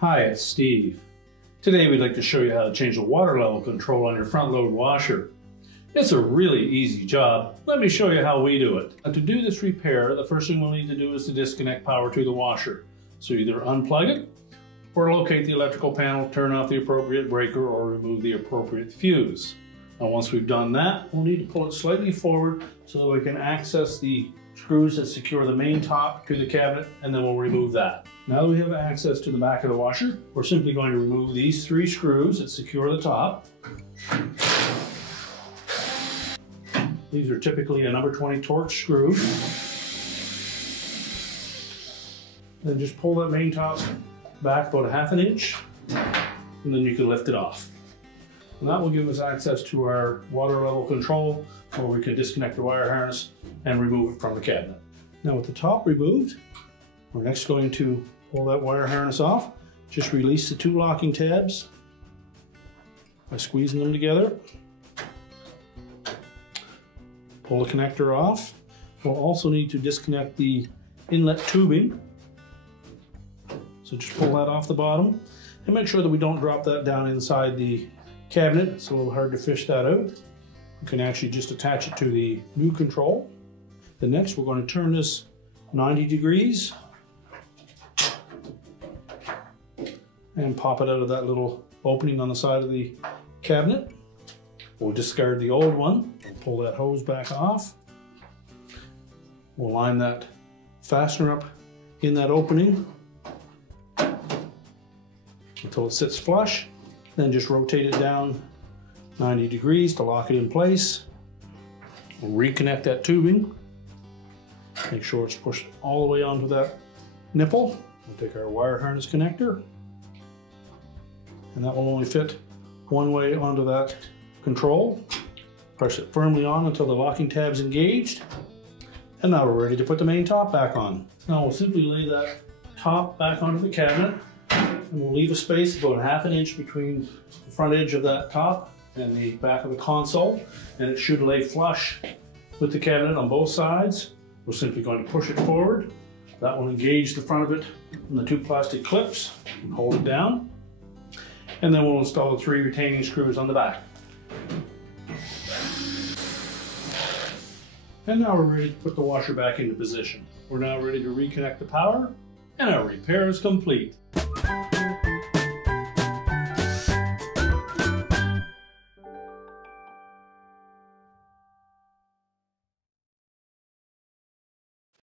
Hi, it's Steve. Today we'd like to show you how to change the water level control on your front load washer. It's a really easy job. Let me show you how we do it. Now, to do this repair, the first thing we'll need to do is to disconnect power to the washer. So either unplug it or locate the electrical panel, turn off the appropriate breaker, or remove the appropriate fuse. Now once we've done that, we'll need to pull it slightly forward so that we can access the screws that secure the main top to the cabinet, and then we'll remove that. Now that we have access to the back of the washer, we're simply going to remove these 3 screws that secure the top. These are typically a number 20 torx screw. Then just pull that main top back about 1/2 inch, and then you can lift it off. And that will give us access to our water level control, where we can disconnect the wire harness and remove it from the cabinet. Now with the top removed, we're next going to pull that wire harness off. Just release the 2 locking tabs by squeezing them together. Pull the connector off. We'll also need to disconnect the inlet tubing. So just pull that off the bottom and make sure that we don't drop that down inside the cabinet. It's a little hard to fish that out. You can actually just attach it to the new control. Then next we're going to turn this 90 degrees and pop it out of that little opening on the side of the cabinet. We'll discard the old one, pull that hose back off. We'll line that fastener up in that opening until it sits flush. Then just rotate it down 90 degrees to lock it in place. We'll reconnect that tubing. Make sure it's pushed all the way onto that nipple. We'll take our wire harness connector, and that will only fit one way onto that control. Press it firmly on until the locking tab's engaged. And now we're ready to put the main top back on. Now we'll simply lay that top back onto the cabinet, and we'll leave a space about 1/2 inch between the front edge of that top and the back of the console, and it should lay flush with the cabinet on both sides. We're simply going to push it forward. That will engage the front of it in the 2 plastic clips and hold it down. And then we'll install the 3 retaining screws on the back. And now we're ready to put the washer back into position. We're now ready to reconnect the power, and our repair is complete.